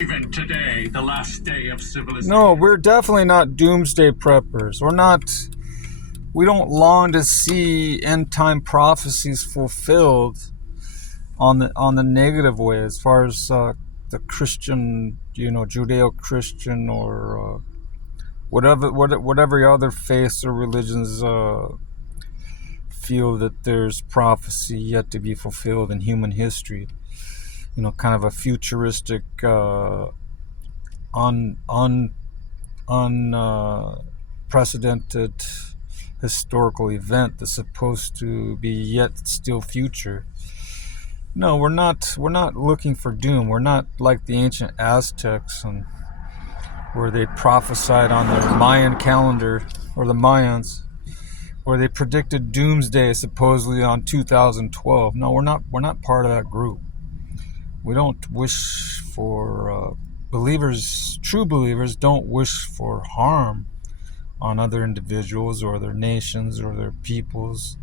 Even today, the last day of civilization. No, we're definitely not doomsday preppers. We don't long to see end time prophecies fulfilled on the negative way, as far as the Christian, Judeo-Christian, or whatever other faiths or religions feel that there's prophecy yet to be fulfilled in human history. Kind of a futuristic, unprecedented historical event that's supposed to be yet still future. No, we're not looking for doom. We're not like the ancient Aztecs, and where they prophesied on the Mayan calendar, or the Mayans, where they predicted doomsday supposedly on 2012. No, we're not part of that group. We don't wish for true believers don't wish for harm on other individuals or their nations or their peoples.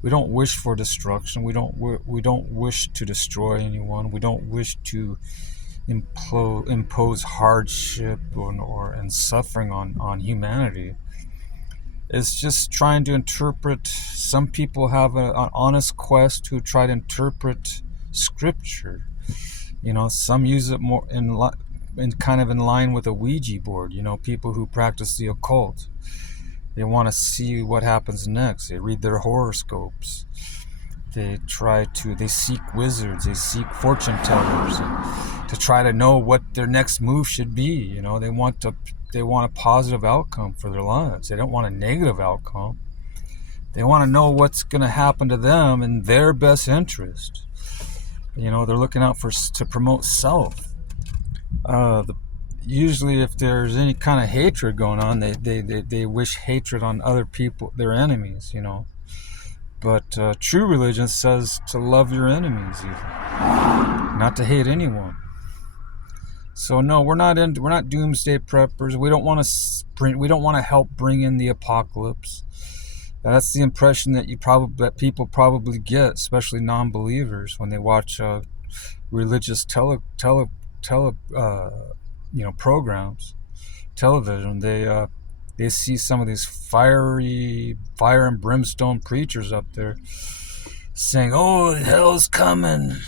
We don't wish for destruction. We don't wish to destroy anyone. We don't wish to impose hardship and suffering on humanity. It's just trying to interpret. Some people have an honest quest to try to interpret Scripture. Some use it more in kind of in line with a Ouija board. People who practice the occult. They want to see what happens next. They read their horoscopes. They seek wizards. They seek fortune tellers to try to know what their next move should be. They want a positive outcome for their lives. They don't want a negative outcome. They want to know what's going to happen to them in their best interest. They're looking out to promote self. Usually, if there's any kind of hatred going on, they wish hatred on other people, their enemies. But true religion says to love your enemies, even, not to hate anyone. So no, we're not doomsday preppers. We don't want to help bring in the apocalypse. That's the impression that people probably get, especially non-believers, when they watch religious programs, television. They see some of these fire and brimstone preachers up there saying, "Oh, hell's coming.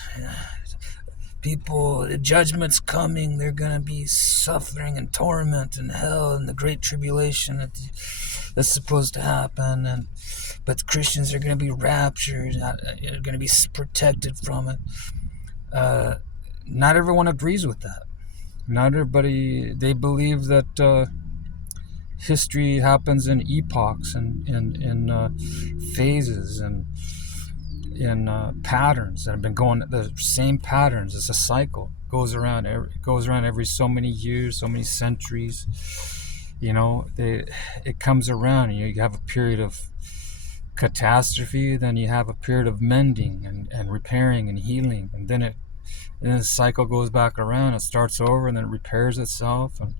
People, the judgment's coming. They're going to be suffering and torment and hell and the great tribulation that's supposed to happen. But Christians are going to be raptured. They're going to be protected from it." Not everyone agrees with that. Not everybody. They believe that history happens in epochs and in phases and in patterns that have been going, the same patterns. It's a cycle. It goes around every so many years, so many centuries. It comes around. You have a period of catastrophe, then you have a period of mending and repairing and healing, and then the cycle goes back around. It starts over and then it repairs itself. And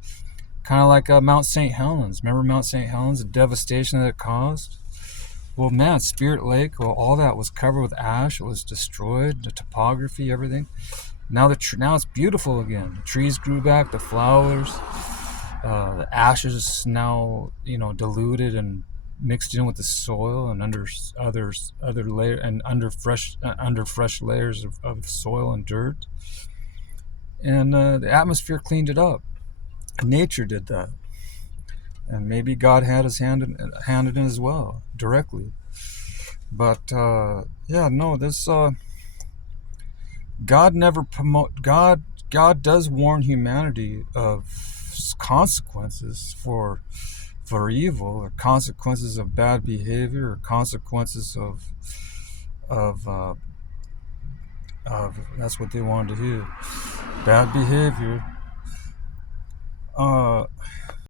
kind of like Mount St. Helens. Remember Mount St. Helens, the devastation that it caused? Well, man, Spirit Lake, all that was covered with ash. It was destroyed, the topography, everything. Now it's beautiful again. The trees grew back, the flowers, the ashes now, diluted and mixed in with the soil and under fresh layers of soil and dirt. And the atmosphere cleaned it up. Nature did that. And maybe God had his hand in it as well, directly. But this God never God does warn humanity of consequences for evil, or consequences of bad behavior, or consequences of that's what they wanted to hear. Bad behavior.